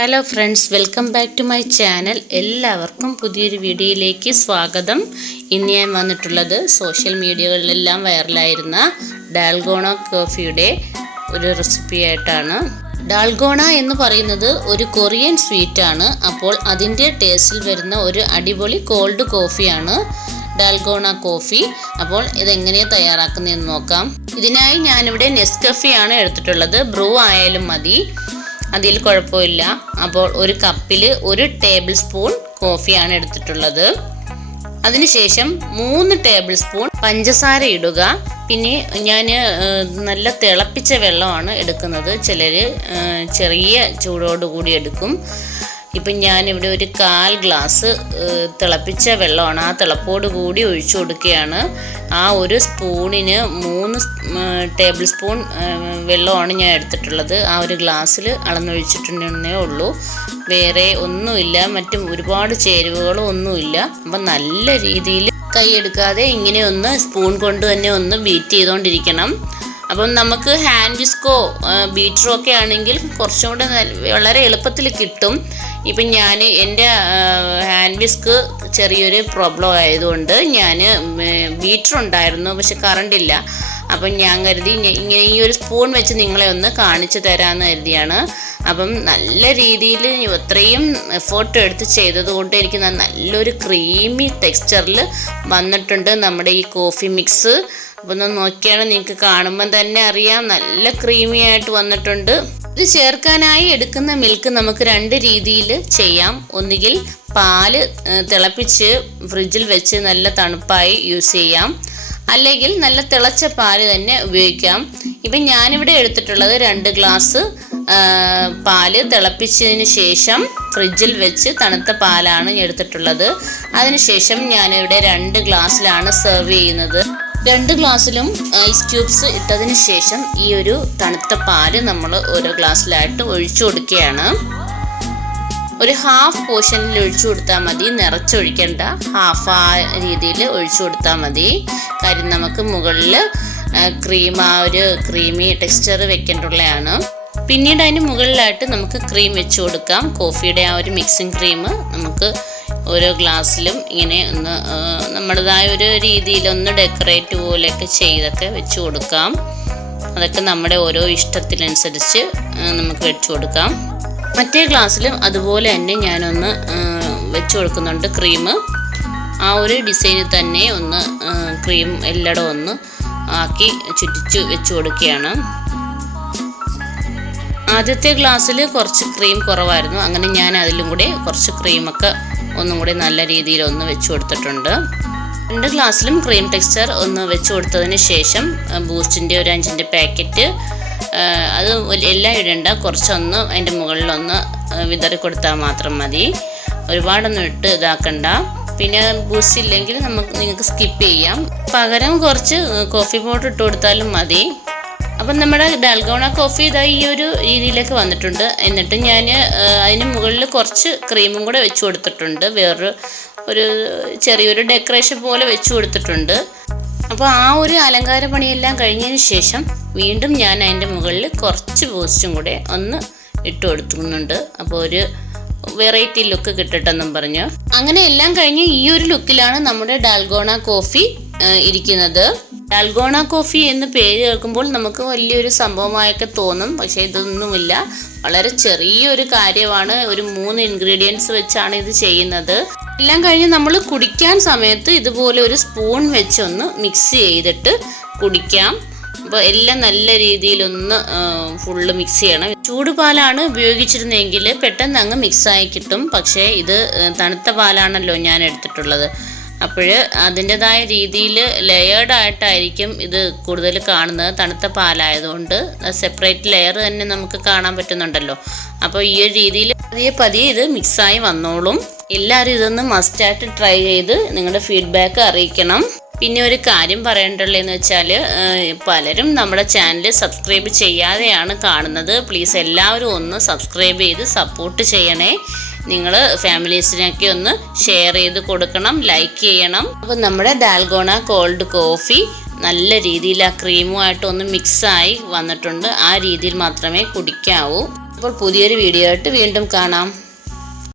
Hello friends welcome back to my channel എല്ലാവർക്കും പുതിയൊരു വീഡിയോയിലേക്ക് സ്വാഗതം. ഇന്ന് ഞാൻ വന്നിട്ടുള്ളത് സോഷ്യൽ മീഡിയകളിലെല്ലാം വൈറലായിരുന്ന ഡാൽഗോണ കോഫിയുടെ ഒരു റെസിപ്പി ആയിട്ടാണ്. ഡാൽഗോണ എന്ന് പറയുന്നത് ഒരു കൊറിയൻ സ്വീറ്റാണ് അപ്പോൾ അതിന്റെ ടേസ്റ്റിൽ വരുന്ന ഒരു അടിപൊളി കോൾഡ് കോഫിയാണ് ഡാൽഗോണ കോഫി അപ്പോൾ ഇതെങ്ങനെയാണ് തയ്യാറാക്കുന്നതെന്ന് നോക്കാം. ഇതിനായി ഞാനിവിടെ നെസ്കഫിയാണ് എടുത്തിട്ടുള്ളത്. ബ്രൂ ആയാലും മതി. അതിൽ കുഴപ്പമില്ല. അപ്പോൾ ഒരു കപ്പിൽ ഒരു ടേബിൾ സ്പൂൺ കോഫിയാണ് എടുത്തിട്ടുള്ളത്. അതിനുശേഷം മൂന്ന് ടേബിൾ സ്പൂൺ പഞ്ചസാര ഇടുക. പിന്നെ ഞാൻ നല്ല തിളപ്പിച്ച വെള്ളമാണ് എടുക്കുന്നത്. ചിലർ ചെറിയ ചൂടോടുകൂടി എടുക്കും. ഇപ്പം ഞാനിവിടെ ഒരു കാൽ ഗ്ലാസ് തിളപ്പിച്ച വെള്ളമാണ് ആ തിളപ്പോട് കൂടി ഒഴിച്ചു കൊടുക്കുകയാണ്. ആ ഒരു സ്പൂണിന് മൂന്ന് ടേബിൾ സ്പൂൺ വെള്ളമാണ് ഞാൻ എടുത്തിട്ടുള്ളത്. ആ ഒരു ഗ്ലാസ്സിൽ അളന്നൊഴിച്ചിട്ടുണ്ടെന്നേ ഉള്ളൂ. വേറെ ഒന്നുമില്ല. മറ്റും ഒരുപാട് ചേരുവകളോ ഒന്നുമില്ല. അപ്പം നല്ല രീതിയിൽ കൈ എടുക്കാതെ ഇങ്ങനെ ഒന്ന് സ്പൂൺ കൊണ്ട് തന്നെ ഒന്ന് ബീറ്റ് ചെയ്തുകൊണ്ടിരിക്കണം അപ്പം നമുക്ക് ഹാൻഡ് വിസ്കോ ബീറ്ററോ ഒക്കെ ആണെങ്കിൽ കുറച്ചും കൂടെ വളരെ എളുപ്പത്തിൽ കിട്ടും. ഇപ്പം ഞാൻ എന്റെ ഹാൻഡ് വിസ്ക് ചെറിയൊരു പ്രോബ്ലം ആയതുകൊണ്ട് ഞാൻ ബീറ്റർ ഉണ്ടായിരുന്നു പക്ഷെ കറണ്ടില്ല അപ്പം ഞാൻ കരുതി ഇങ്ങനെ ഈ ഒരു സ്പൂൺ വെച്ച് നിങ്ങളെ ഒന്ന് കാണിച്ചു തരാമെന്ന് കരുതിയാണ്. അപ്പം നല്ല രീതിയിൽ അത്രയും എഫേർട്ട് എടുത്ത് ചെയ്തതുകൊണ്ട് എനിക്ക് നല്ലൊരു ക്രീമി ടെക്സ്ചറിൽ വന്നിട്ടുണ്ട് നമ്മുടെ ഈ കോഫി മിക്സ് അപ്പോൾ ഒന്ന് നോക്കിയാണ് നിങ്ങൾക്ക് കാണുമ്പം തന്നെ അറിയാം. നല്ല ക്രീമി ആയിട്ട് വന്നിട്ടുണ്ട്. ഇത് ചേർക്കാനായി എടുക്കുന്ന മിൽക്ക് നമുക്ക് രണ്ട് രീതിയിൽ ചെയ്യാം. ഒന്നുകിൽ പാൽ തിളപ്പിച്ച് ഫ്രിഡ്ജിൽ വെച്ച് നല്ല തണുപ്പായി യൂസ് ചെയ്യാം. അല്ലെങ്കിൽ നല്ല തിളച്ച പാൽ തന്നെ ഉപയോഗിക്കാം. ഇപ്പം ഞാനിവിടെ എടുത്തിട്ടുള്ളത് രണ്ട് ഗ്ലാസ് പാൽ തിളപ്പിച്ചതിന് ശേഷം ഫ്രിഡ്ജിൽ വെച്ച് തണുത്ത പാലാണ് എടുത്തിട്ടുള്ളത്. അതിനുശേഷം ഞാനിവിടെ രണ്ട് ഗ്ലാസ്സിലാണ് സെർവ് ചെയ്യുന്നത്. രണ്ട് ഗ്ലാസ്സിലും ഐസ് ക്യൂബ്സ് ഇട്ടതിന് ശേഷം ഈ ഒരു തണുത്ത പാൽ നമ്മൾ ഓരോ ഗ്ലാസ്സിലായിട്ട് ഒഴിച്ചു കൊടുക്കുകയാണ്. ഒരു ഹാഫ് പോർഷനിൽ ഒഴിച്ചു കൊടുത്താൽ മതി. നിറച്ചൊഴിക്കേണ്ട. ഹാഫ് ആ രീതിയിൽ ഒഴിച്ചു കൊടുത്താൽ മതി. കാര്യം നമുക്ക് മുകളിൽ ക്രീം ആ ഒരു ക്രീമി ടെക്സ്ചർ വെക്കേണ്ടുള്ളതാണ്. പിന്നീട് അതിന് മുകളിലായിട്ട് നമുക്ക് ക്രീം വെച്ച് കൊടുക്കാം. കോഫിയുടെ ആ ഒരു മിക്സിംഗ് ക്രീം നമുക്ക് ഓരോ ഗ്ലാസ്സിലും ഇങ്ങനെ ഒന്ന് നമ്മുടേതായ ഒരു രീതിയിൽ ഒന്ന് ഡെക്കറേറ്റ് പോലെയൊക്കെ ചെയ്തൊക്കെ വെച്ച് കൊടുക്കാം. അതൊക്കെ നമ്മുടെ ഓരോ ഇഷ്ടത്തിനനുസരിച്ച് നമുക്ക് വെച്ച് കൊടുക്കാം. മറ്റേ ഗ്ലാസ്സിലും അതുപോലെ തന്നെ ഞാനൊന്ന് വെച്ച് കൊടുക്കുന്നുണ്ട് ക്രീം ആ ഒരു ഡിസൈനിൽ തന്നെ ഒന്ന് ക്രീം എല്ലായിടവും ഒന്ന് ആക്കി ചുറ്റിച്ച് വെച്ച് കൊടുക്കുകയാണ്. ആദ്യത്തെ ഗ്ലാസ്സിൽ കുറച്ച് ക്രീം കുറവായിരുന്നു. അങ്ങനെ ഞാൻ അതിലും കൂടെ കുറച്ച് ക്രീമൊക്കെ ഒന്നും കൂടി നല്ല രീതിയിൽ ഒന്ന് വെച്ച് കൊടുത്തിട്ടുണ്ട്. രണ്ട് ഗ്ലാസ്സിലും ക്രീം ടെക്സ്ചർ ഒന്ന് വെച്ച് കൊടുത്തതിന് ശേഷം ബൂസ്റ്റിന്റെ ഒരു അഞ്ചിന്റെ പാക്കറ്റ് അത് എല്ലാം ഇടേണ്ട. കുറച്ചൊന്ന് അതിന്റെ മുകളിലൊന്ന് വിതറി കൊടുത്താൽ മാത്രം മതി. ഒരുപാടൊന്നും ഇട്ട് ഇതാക്കണ്ട. പിന്നെ ബൂസ്റ്റ് ഇല്ലെങ്കിൽ നമുക്ക് നിങ്ങൾക്ക് സ്കിപ്പ് ചെയ്യാം. പകരം കുറച്ച് കോഫി പൗഡർ ഇട്ട് കൊടുത്താലും മതി. അപ്പം നമ്മുടെ ഡാൽഗോണ കോഫി ഇതാ ഈ ഒരു രീതിയിലേക്ക് വന്നിട്ടുണ്ട്. എന്നിട്ട് ഞാൻ അതിന് മുകളിൽ കുറച്ച് ക്രീമും കൂടെ വെച്ച് കൊടുത്തിട്ടുണ്ട്. വേറൊരു ഒരു ചെറിയൊരു ഡെക്കറേഷൻ പോലെ വെച്ച് കൊടുത്തിട്ടുണ്ട്. അപ്പോൾ ആ ഒരു അലങ്കാര പണിയെല്ലാം കഴിഞ്ഞതിന് ശേഷം വീണ്ടും ഞാൻ അതിന്റെ മുകളിൽ കുറച്ച് പോസ്റ്റും കൂടെ ഒന്ന് ഇട്ട് കൊടുക്കുന്നുണ്ട് അപ്പോൾ ഒരു വെറൈറ്റി ലുക്ക് കിട്ടട്ടെന്നും പറഞ്ഞു. അങ്ങനെ എല്ലാം കഴിഞ്ഞ് ഈ ഒരു ലുക്കിലാണ് നമ്മുടെ ഡാൽഗോണ കോഫി ഇരിക്കുന്നത്. ഡാൽഗോണ കോഫി എന്ന് പേര് കേൾക്കുമ്പോൾ നമുക്ക് വലിയൊരു സംഭവമായൊക്കെ തോന്നും പക്ഷേ ഇതൊന്നുമില്ല. വളരെ ചെറിയൊരു കാര്യമാണ്. ഒരു മൂന്ന് ഇൻഗ്രീഡിയൻസ് വെച്ചാണ് ഇത് ചെയ്യുന്നത്. എല്ലാം കഴിഞ്ഞ് നമ്മൾ കുടിക്കാൻ സമയത്ത് ഇതുപോലെ ഒരു സ്പൂൺ വെച്ചൊന്ന് മിക്സ് ചെയ്തിട്ട് കുടിക്കാം. അപ്പോൾ എല്ലാം നല്ല രീതിയിലൊന്ന് ഫുള്ള് മിക്സ് ചെയ്യണം. ചൂട് പാലാണ് ഉപയോഗിച്ചിരുന്നെങ്കിൽ പെട്ടെന്ന് അങ്ങ് മിക്സായി കിട്ടും. പക്ഷേ ഇത് തണുത്ത പാലാണല്ലോ ഞാൻ എടുത്തിട്ടുള്ളത്. അപ്പോൾ അതിന്റെതായ രീതിയിൽ ലെയേർഡായിട്ടായിരിക്കും ഇത് കൂടുതൽ കാണുന്നത്. തണുത്ത പാലായതുകൊണ്ട് സെപ്പറേറ്റ് ലെയർ തന്നെ നമുക്ക് കാണാൻ പറ്റുന്നുണ്ടല്ലോ. അപ്പോൾ ഈ ഒരു രീതിയിൽ പതിയെ പതിയെ ഇത് മിക്സായി വന്നോളും. എല്ലാവരും ഇതൊന്ന് മസ്റ്റായിട്ട് ട്രൈ ചെയ്ത് നിങ്ങളുടെ ഫീഡ്ബാക്ക് അറിയിക്കണം. പിന്നെ ഒരു കാര്യം പറയേണ്ടുള്ളതെന്ന് വെച്ചാൽ പലരും നമ്മുടെ ചാനൽ സബ്സ്ക്രൈബ് ചെയ്യാതെയാണ് കാണുന്നത്. പ്ലീസ് എല്ലാവരും ഒന്ന് സബ്സ്ക്രൈബ് ചെയ്ത് സപ്പോർട്ട് ചെയ്യണേ. നിങ്ങൾ ഫാമിലീസിനൊക്കെ ഒന്ന് ഷെയർ ചെയ്ത് കൊടുക്കണം ലൈക്ക് ചെയ്യണം. അപ്പം നമ്മുടെ ഡാൽഗോണ കോൾഡ് കോഫി നല്ല രീതിയിൽ ആ ക്രീമുമായിട്ട് ഒന്ന് മിക്സായി വന്നിട്ടുണ്ട്. ആ രീതിയിൽ മാത്രമേ കുടിക്കാവൂ. അപ്പോൾ പുതിയൊരു വീഡിയോ ആയിട്ട് വീണ്ടും കാണാം.